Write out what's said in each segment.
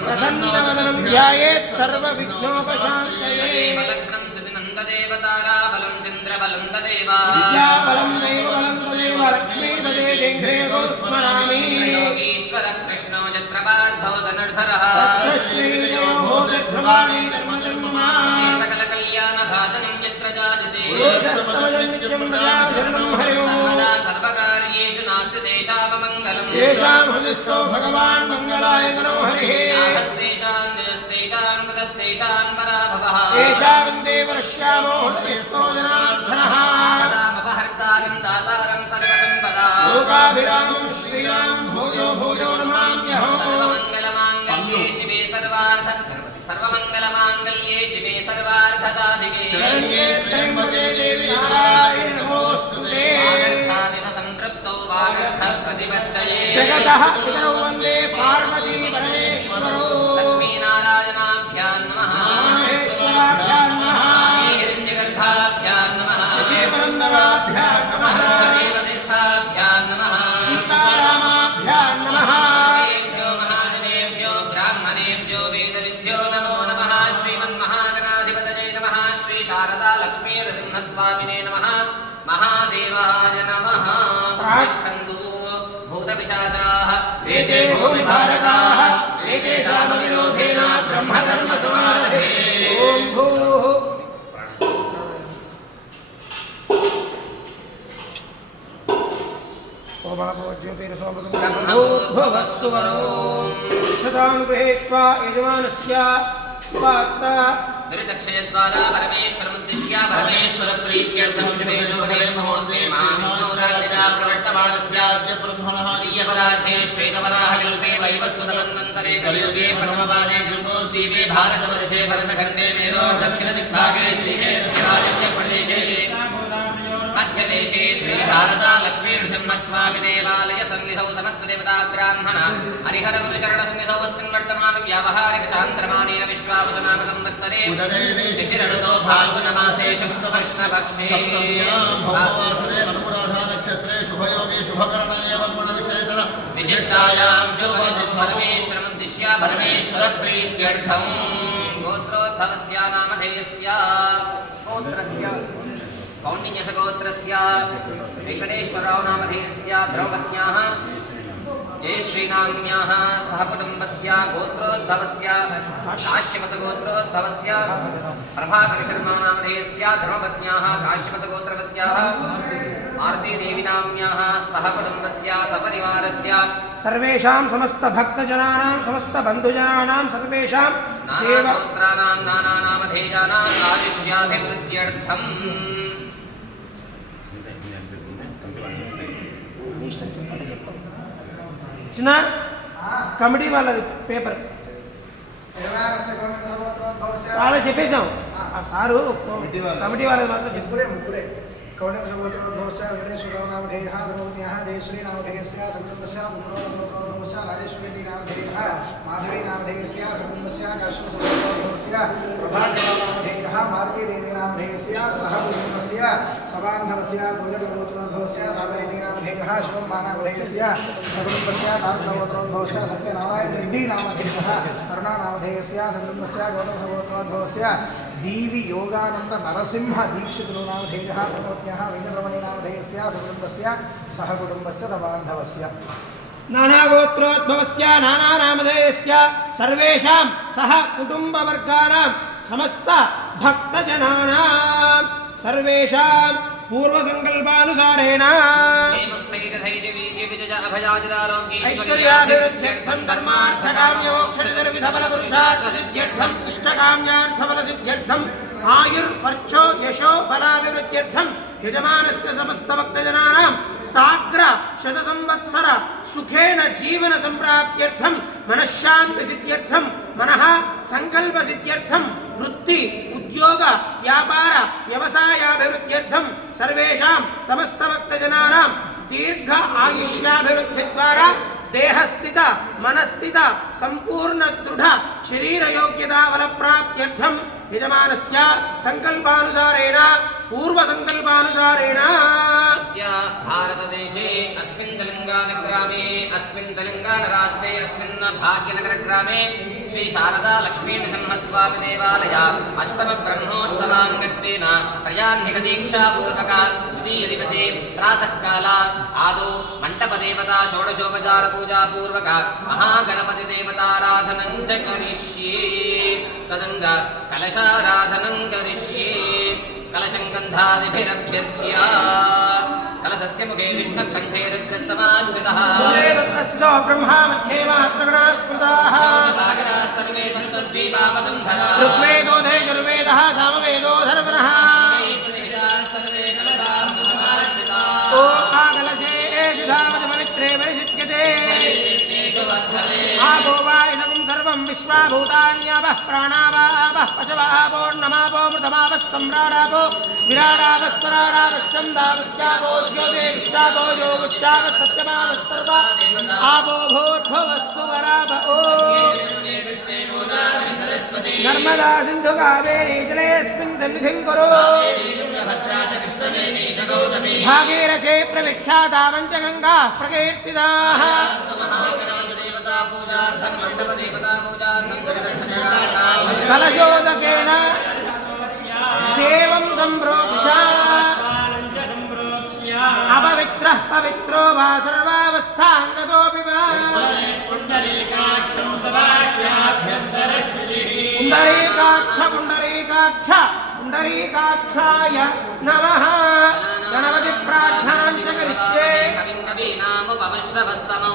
प्रसन्नवदनं ध्यायेत् सर्वविघ्नोपशान्तये देवताराबलं चन्द्रबलं तदेव विद्याबलं दैवबलं तदेव लक्ष्मीपदे स्मरामि योगीश्वर कृष्णो यत्प्रपार्थो धनुर्धरः सकलकल्याणभाजनं यत्र जायते सर्वदा सर्वकार्येषु नास्ति तेषाममङ्गलम् येषां हृदिस्थो भगवान् मङ्गलाय तनो हरिः आस्तेषां निजस्तेषां कृतस्तेषां पराभवः येषां वन्दे वर्ष्यामो हृदयस्थो जनार्दनः अपहर्तारं दातारं सर्वसम्पदा लोकाभिरामं श्रीरामं भूयो भूयो नमाम्यहम् सर्वमङ्गलमाङ्गल्ये शिवे सर्वमङ्गलमाङ्गल्ये शिवे सर्वार्थसाधिके शरण्ये त्र्यम्बके देवी नारायणि नमोऽस्तुते वागर्थाविव सम्पृक्तौ वागर्थप्रतिपत्तये जगतः पितरौ वन्दे पार्वती परमेश्वरौ लक्ष्मीनारायणाभ्यां नमः महेश्वराभ्यां नमः हिरण्यगर्भाभ्यां नमः शचीपुरन्दराभ्यां नमः देवसिष्ठाभ्यां नमः सीतारामाभ्यां नमः देवेभ्यो महाजनेभ्यो ब्राह्मणेभ्यो वेदविद्यो नमो नमः श्रीमन्महागणाधिपतये नमः श्री शारदा लक्ष्मी नृसिंहस्वामिने नमः महादेवाय नमः उत्तिष्ठन्तु भूतपिशाचाः एते भूमिभारकाः एतेषामविरोधेन ब्रह्मकर्मसमारभे ॐ भूः क्षतानुगृहीत्वा यजमानस्य वार्ता दुरितक्षयद्वारा परमेश्वरमुद्दिश्य परमेश्वरप्रीत्यर्थं शुभेशोभने महोत्ते महाविष्णुराज्ञया प्रवर्तमानस्याद्य ब्रह्मणः प्रियपराध्ये श्वेतवराहकल्पे वैवस्वतमन्वन्तरे कलियुगे प्रथमपादे जम्बोद्वीपे भारतवर्षे भरतखण्डे मेरोः दक्षिणदिग्भागे श्रीशैलस्यादित्यप्रदेशे मध्यदेशे श्री शारदा लक्ष्मी नृसिंहस्वामी देवालय सन्निधौ समस्तदेवता ब्राह्मण हरिहर गुरुशरण सन्निधौ अस्मिन् वर्तमान व्यावहारिक चान्द्रमानेन विश्वावसनाम संवत्सरे शिशिरऋतौ फाल्गुनमासे शुक्लकृष्णपक्षे भववासरे अनुराधा नक्षत्रे शुभयोगे शुभकरणे गुणविशेषण विशिष्टायां शुभपरमेश्वरमुद्दिश्य परमेश्वरप्रीत्यर्थं गोत्रोद्भवस्य नामधेयस्य गोत्रस्य कौण्डिन्यसगोत्रस्य वेङ्कटेश्वरराव नामधेयस्य द्रौपद्याः जयश्रीनाम्न्याः सहकुटुम्बस्य गोत्रोद्भवस्य काश्यपसगोत्रोद्भवस्य प्रभाकरशर्मा नामधेयस्य धर्मपत्न्याः काश्यपसगोत्रवत्याः आरतीदेवीनाम्न्याः सहकुटुम्बस्य सपरिवारस्य सर्वेषां समस्तभक्तजनानां समस्तबन्धुजनानां सर्वेषां नानागोत्राणां नानानामधेयानां राजस्याभिवृद्ध्यर्थम् చిన్న కమిటీ వాళ్ళది పేపర్ వాళ్ళ చెప్పేశాం సారు కమిటీ వాళ్ళది మాత్రం ముగ్గురే कौण्डिन्यसगोत्रोद्भवस्य वेङ्कटेश्वरराव नामधेयः धर्मपत्न्याः जयश्री नामधेयस्य सकुटुम्बस्य पुत्रोद्भवस्य राजेश्वरी नामधेयः माधवी नामधेयस्य सकुटुम्बस्य काश्यपसगोत्रोद्भवस्य प्रभाकरराव नामधेयः मारुतीदेवी नामधेयस्य सह कुटुम्बस्य सबान्धवस्य गोजरगोत्रोद्भवस्य सामरेड्डी नामधेयः शिवम्मा नामधेयस्य सकुटुम्बस्य नामसगोत्रोद्भवस्य सत्यनारायण रेड्डी नामधेयः करुणा नामधेयस्य सकुटुम्बस्य गौतमसगोत्रोद्भवस्य दीवि योगानंद नरसिंह दीक्षितुलु नामधेयः धर्मपत्न्याः वेङ्कटरमणी नामधेयस्य सकुटुम्बस्य सहकुटुम्बस्य बान्धवस्य नानागोत्रोद्भवस्य नानानामधेयस्य सर्वेषां सह कुटुम्बवर्गाणां समस्त भक्तजनानां सर्वेषां पूर्वसङ्कल्पानुसारेण ऐश्वर्याभिवृद्ध्यर्थं धर्मार्थकाम्यमोक्षचतुर्विधफलपुरुषार्थसिद्ध्यर्थम् इष्टकाम्यार्थफलसिद्ध्यर्थम् आयुर्वर्चो यशो बलाभिवृद्ध्यर्थं यजमानस्य समस्तभक्तजनानां साग्र शतसंवत्सर सुखेन जीवन संप्राप्त्यर्थं मनश्शान्तिसिद्ध्यर्थं मनः संकल्पसिद्ध्यर्थं वृत्ति उद्योग व्यापार व्यवसायाभिवृद्ध्यर्थं सर्वेषां समस्तभक्तजनानां दीर्घ आयुष्याभिवृद्धिद्वारा देहस्थित मनस्थित संपूर्ण दृढ़ शरीर योग्यता बल प्राप्त्यर्थं यजमानस्य संकल्पानुसारेण पूर्व संकल्पानुसारेण भारतदेशे अस्मिन् तेलङ्गानग्रामे अस्मिन् तेलङ्गानराष्ट्रे अस्मिन् भाग्यनगरग्रामे श्री शारदा लक्ष्मी नृसिंहस्वामी देवालय अष्टमब्रह्मोत्सवाङ्गत्वेन त्रयाह्निकदीक्षापूर्वक द्वितीयदिवसे प्रातःकाल आदौ मण्डपदेवता षोडशोपचारपूजापूर्वक महागणपतिदेवताराधनं च करिष्ये तदङ्ग कलशाराधनं करिष्ये कलशं गन्धादिभिरभ्यर्च्य कलशस्य मुखे विष्णुकण्ठे रुद्रस्समाश्रितः ब्रह्मा मध्ये मात्रगणा स्मृताः सागराः सर्वे सन्तु द्वीपावसुन्धराः ऋग्वेदो यजुर्वेदः सामवेदो धर्मणः सर्वे कलशाः समाश्रिताः ओ आकलशे धामपवित्रे परिशिच्यते आपो वा इदं सर्वं विश्वाभूतान्यावः प्राणावावः पशवापोर्णमापो मृतमावः सम्राडापो विराडावः स्वराडावः छन्दावस्यापो ज्योते विश्वापो योगुश्चावः सत्यमावः सर्वा आपो भूर्भुवः सुवराव ओ नर्मदा सिन्धु कावेरी जलेऽस्मिन् सन्निधिं कुरु भागीरथे प्रविख्याता पञ्चगङ्गा प्रकीर्तिताः कलशोदकेन देवं सम्प्रोक्ष्य अपवित्रः पवित्रो वा सर्वावस्थाङ्गतोऽपि वा पुण्डरीकाक्षाय नमः गणपति प्रार्थनां च करिष्ये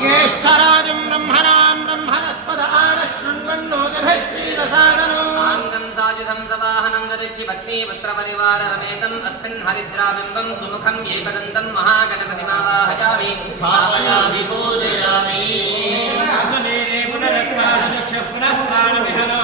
ज्येष्ठराजं ब्रह्मणां ब्रह्मणस्पद आनः शृण्वन्नोतिभिः सीदसादनो साङ्गं सायुधं सवाहनं ददित्यपत्नी पुत्रपरिवारसमेतम् अस्मिन् हरिद्राबिम्बं सुमुखं एकदन्तं महागणपतिमावाहयामि स्थापयामि पूजयामि पुनः प्राणविहनो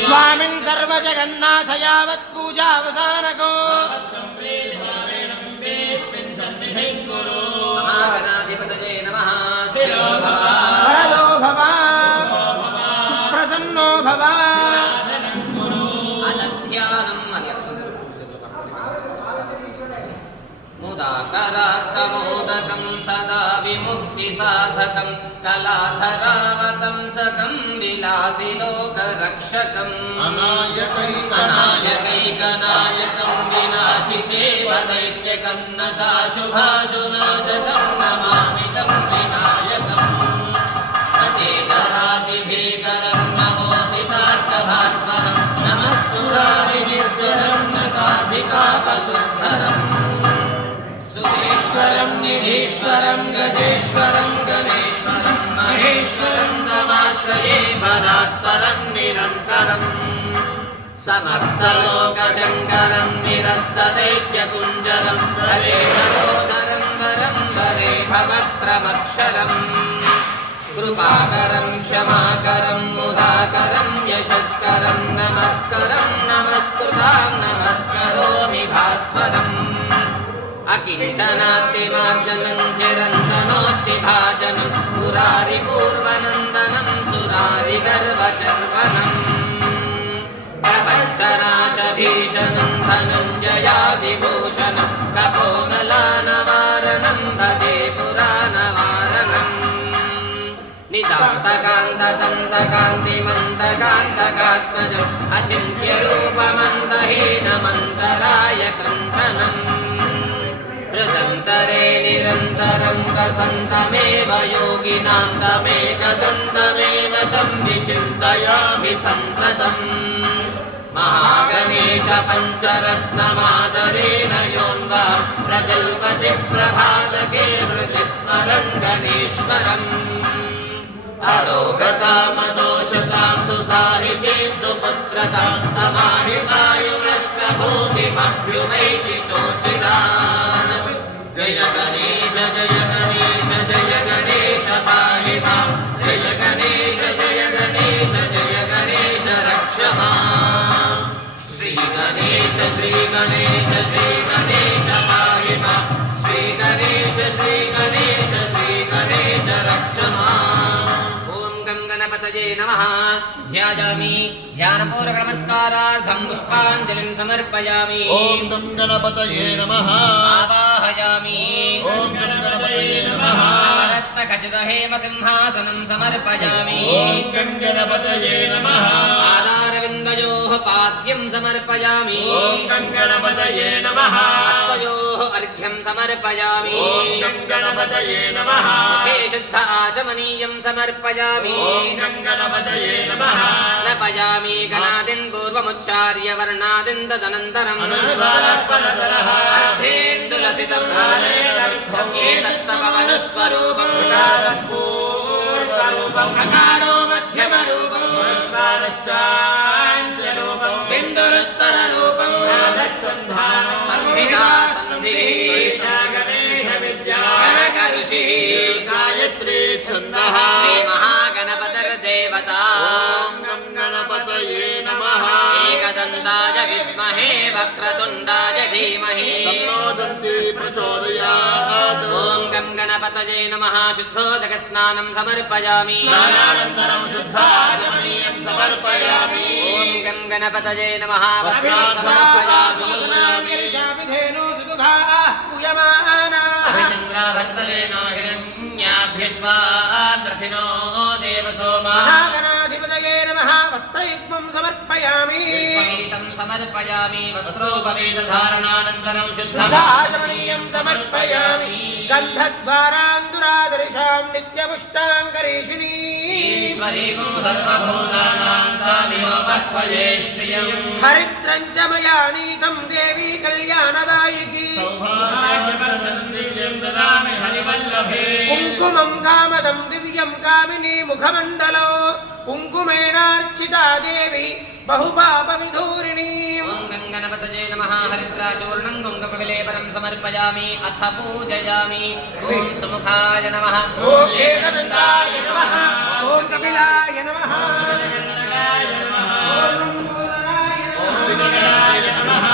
स्वामिन् सर्वजगन्नाथ यावत् पूजावसानको महागणाधिपतये नमः वरदो भव सुप्रसन्नो भव मुदाकरात्तमोदकं सदा विमुक्तिसाधकं कलाधरावतंसकं विलासिलोकरक्षकम् अनायकैकनायकं विनाशिदेवदैत्यकं नताशुभाशुनाशकं नमामि तं विनायकम् अतेदरादिभीकरं नमोदितार्कभास्वरं नमः सुरारिनिर्जरं नताधिकापदुद्धरम् सुरेश्वरं निधीश्वरं गजेश्वरं गणेश्वरं महेश्वरं तमाश्रये परात्परं निरन्तरम् समस्तलोकशङ्करं निरस्तदैत्यकुञ्जरं हरे हरोदरं वरं वरे भवत्रमक्षरम् कृपाकरं क्षमाकरं मुदाकरं यशस्करं नमस्करं नमस्कृतां नमस्करोमि भास्वरम् अकिञ्चनात्तिमार्जनं चिरन्तनोत्तिभाजनं पुरारिपूर्वनन्दनं सुरारिगर्वचर्वणम् प्रपञ्चनाशभीषणं धनञ्जयादिभूषणं कपोदलानवारणं भजे पुराणवारणम् नितान्तकान्तदन्तकान्तिमन्तकान्तकात्मजम् अचिन्त्यरूपमन्दहीनमन्तराय कृन्तनम् हृदन्तरे निरन्तरं वसन्तमेव योगिनां तमेकदन्तमेव तं विचिन्तयामि सन्ततम् महागणेश पञ्चरत्नमादरेण योऽन्वहं प्रजल्पति प्रभातके हृदि स्मरन् गणेश्वरम् अरोगतामदोषतां सुसाहितीं सुपुत्रतां समाहितायुरष्टभूतिमभ्युमैति शोचिरान् जय गणेश जय गणेश जय गणेश पाहि मां जय गणेश जय गणेश जय गणेश रक्ष माम् श्री गणेश पाहि मां श्री गणेश रक्ष माम् ॐ गणपतये नमः ध्यायामि ध्यानपूर्वक नमस्कारार्थं पुष्पाञ्जलिं समर्पयामि ॐ गं गणपतये नमः आवाहयामि ॐ गं गणपतये नमः रत्नखचितहेमसिंहासनं समर्पयामि ॐ गं गणपतये नमः पादारविन्दयोः पाद्यं समर्पयामि ॐ गं गणपतये नमः हस्तयोः अर्घ्यं समर्पयामि ॐ गं गणपतये नमः मुखे शुद्ध आचमनीयं समर्पयामि ॐ गं गणपतये नमः स्नपयामि गणादिन् पूर्वमुच्चार्य वर्णादिन् तदनन्तरम् अनुस्वारात्परतरः अर्धेन्दुलसितम् एतत्तवमनुस्वरूपम् पूर्वरूपम् अकारो मध्यमरूपम् पुरस्कारश्चान्त्यरूपम् बिन्दुरुत्तररूपम् नादसन्धानं संहिता सन्धिः सैषा गणेशविद्या गणकऋषिः गायत्री छन्दः श्रीमहागणपतिर्देवता ॐ गं गणपतये नमः एकदन्ताय विद्महे वक्रतुण्डाय धीमहि तन्नो दन्ती प्रचोदयात् ॐ गं गणपतये नमः शुद्धोदकस्नानं समर्पयामि स्नानानन्तरं शुद्धाचमनीयं समर्पयामि ॐ गं गणपतये नमः अभिचन्द्राभर्तवेनो हिरण्याभ्यश्वाद्रथिनो देवसोमा महागणाधिपतये नमः वस्त्रयुग्मं समर्पयामि पुष्पगीतं समर्पयामि वस्त्रोपवेदधारणानन्तरं शुद्धाचमनीयं समर्पयामि गन्धद्वारान्दुरादर्शां नित्यपुष्टाङ्करेशिनी ईश्वरीगुं सर्वभूतानां तामियोपह्वये श्रियम् हरिद्रं च मया नीतं देवी कल्याणदायिकी सौभाग्यवर्धनं दिव्यं ददामि हरिवल्लभे कुङ्कुमं कामदं दिव्यं कामिनी मुखमण्डलो कुङ्कुमेनार्चिता देवी बहुपापविधूरिणी ॐ गणपतये नमः हरिद्राचूर्णं कुङ्कुमविलेपनं समर्पयामि अथ पूजयामि ॐ सुमुखाय नमः ॐ एकदन्ताय नमः ॐ कपिलाय नमः ॐ लम्बोदराय विकटाय नमः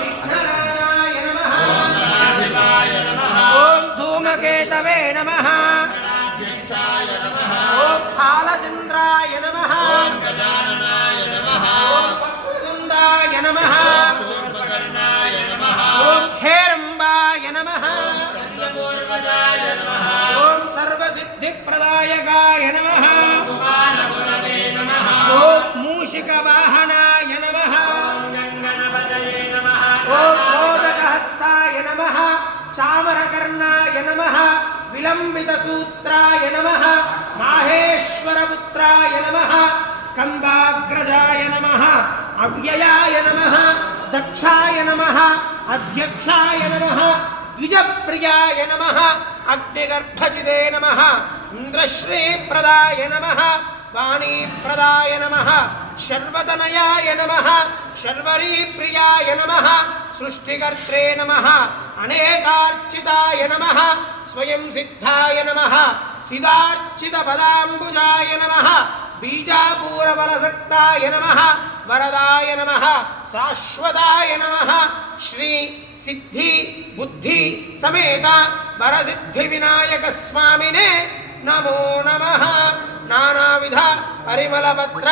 विघ्नराजाय नमः गणाधिपाय नमः ॐ धूमकेतवे नमः गणाध्यक्षाय नमः ॐ फालचन्द्राय नमः ॐ गजाननाय नमः ॐ वक्रतुण्डाय नमः शूर्पकर्णाय नमः ॐ हेरम्बाय नमः स्कन्दपूर्वजाय नमः ॐ सर्वसिद्धिप्रदायकाय नमः कुमारगुरवे नमः ॐ मूषिकवाहनाय नमः ॐ मोदकहस्ताय नमः चामरकर्णाय नमः विलम्बितसूत्राय नमः माहेश्वरपुत्राय नमः स्कन्दाग्रजाय नमः अव्ययाय नमः दक्षाय नमः अध्यक्षाय नमः द्विजप्रियाय नमः अग्निगर्भचिदे नमः इन्द्रश्रीप्रदाय नमः वाणीप्रदाय नमः शर्वतनयाय नमः शर्वरीप्रियाय नमः सृष्टिकर्त्रे नमः अनेकार्चिताय नमः स्वयं सिद्धाय नमः सिदार्चितपदाम्बुजाय नमः बीजापूरबलसक्ताय नमः वरदाय नमः शाश्वताय नमः श्री सिद्धि बुद्धि समेत वरसिद्धिविनायक स्वामिने नमो नमः नानाविध परिमलपत्र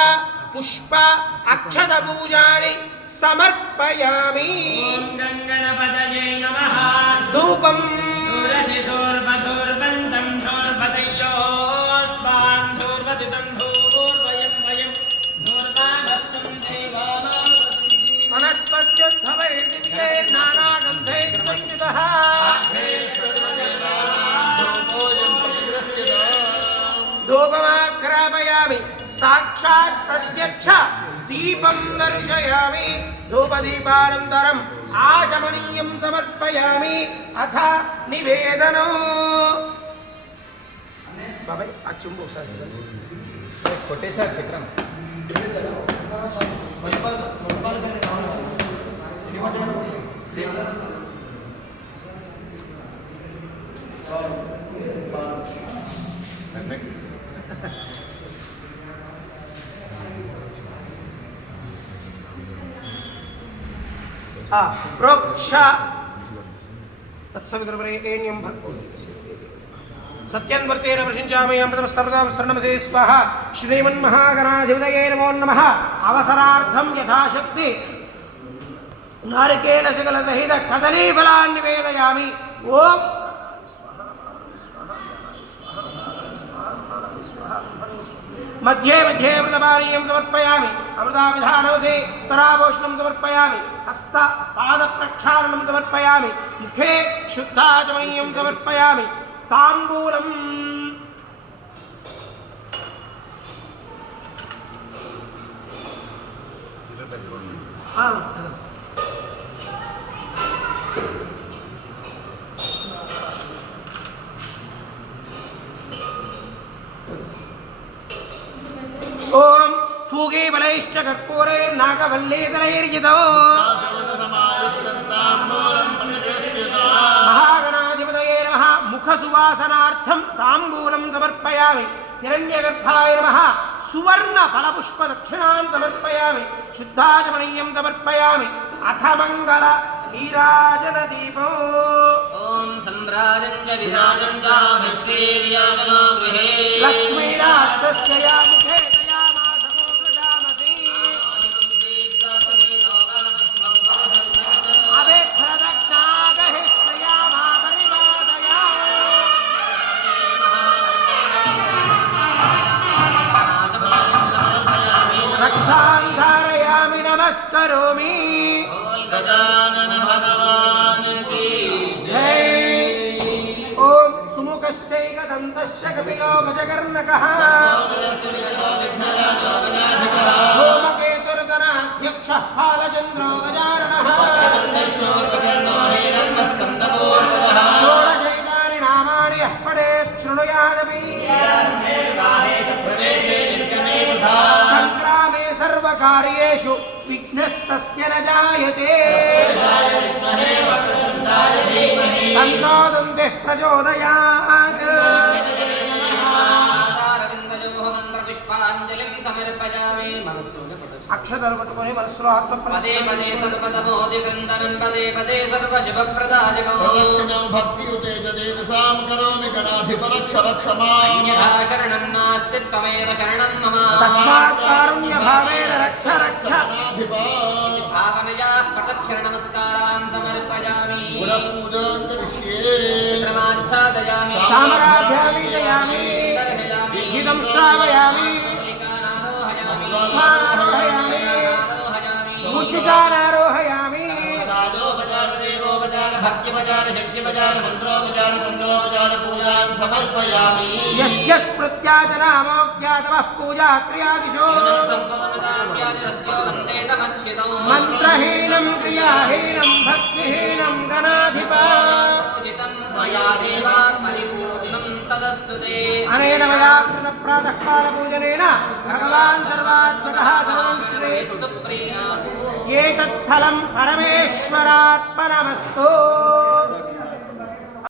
पुष्प अक्षत पूजानि समर्पयामि ॐ गणपतये नमः धूपं दूरसिधोर्वधोर्बन्धं धोर्वतयोस्मान् धूर्वदितं धूर्वयं वयं धूर्वामस्तं देवानामस्ति वनस्पत्युद्भवैर्दिव्यैर्नानागन्धैर्वैदितः धूपमाग्रापयामि साक्षात् प्रत्यक्ष दीपं दर्शयामि धूपदीपानन्तरम् आचमनीयं समर्पयामि अथ निवेदनो बाबाय్ ఆ చుంబు ఒకసారి కొట్టేశారు చక్రం ప్రోక్ష తత్సవితుర్వరేణ్యం భర్గో సత్యన్వర్తేన ప్రశంచామి అమృతమస్తమృతం శరణమసే స్వాహ. శ్రీమన్మహాగణాధిపతయే నమో నమః. అవసరార్థం యథాశక్తి నారికేల శకల సహిత కదలీఫలాన్ని నివేదయామి. ఓం मध्ये मध्ये अमृतपानीयं समर्पयामि. अमृताभिधानवसे तराभूषणं समर्पयामि. हस्त पादप्रक्षालनं समर्पयामि. मुखे शुद्धाचमनीयं समर्पयामि. ताम्बूलम् ओम फूगे बलैश्च कर्पूरैर्नागवल्लीतलैर्जितो महागणाधिपतये नमः. मुखसुवासनार्थं ताम्बूलं समर्पयामि. हिरण्यगर्भाय नमः. सुवर्ण फलपुष्पदक्षिणां समर्पयामि. शुद्धाचमनीयं समर्पयामि. अथ मंगल नीराजनदीपो ॐ सम्राजं च विराजं च विश्वेर्याजनो गृहे लक्ष्मीराष्ट्रस्य या मुखे रक्षान्धारयामि नमस्करोमि. गजानन भगवान की जय. ओम सुमुखश्चैकदन्तश्च कपिलो गजकर्णकः धूमकेतुर्गणाध्यक्षः फालचन्द्रो गजाननः षोडशैतानि नामानि यः पठेत् शृणुयादपि संग्रामे सर्वकार्येषु विघ्नस्तस्य न जायते. तन्नो दन्तिः प्रचोदयात्. अक्षतल पట్టుకొని మనసులో ఆత్మ పదే పదే సర్వతమోది క్రందనం పదే పదే సర్వ శుభప్రదాయకం ప్రదక్షిణం భక్తియుతే జదేదసాం కరోమి గణాధిపరక్షరక్షమాం యథా శరణం నాస్తి త్వమేవ శరణం మమ తస్మాత్ కారుణ్య భావేన రక్ష రక్ష. భావనయా ప్రదక్షిణ నమస్కారాన్ సమర్పయామి పూజాం కరిష్యే చిత్రమాచ్ఛాదయామి సామరాధ్యామి జయామి దర్శయామి గీతం శ్రావయామి మూలికానారోహయామి మూషికానారోహయామి సాదోపచార దేవోపచార భక్త్యోపచార శక్త్యోపచార మంత్రోపచార తంత్రోపచార పూజాం సమర్పయామి. యస్య స్మృత్యాచనామోక్త్యాతమః పూజా క్రియాదిశో మంత్రహీనం క్రియాహీనం భక్తిహీనం గణాధిపా. అనేన మయా కృత ప్రాతఃకాల పూజనేన భగవాన్ సర్వాత్మకః సర్వం శ్రీ ఏతత్ ఫలం పరమేశ్వరాత్మనమస్తు.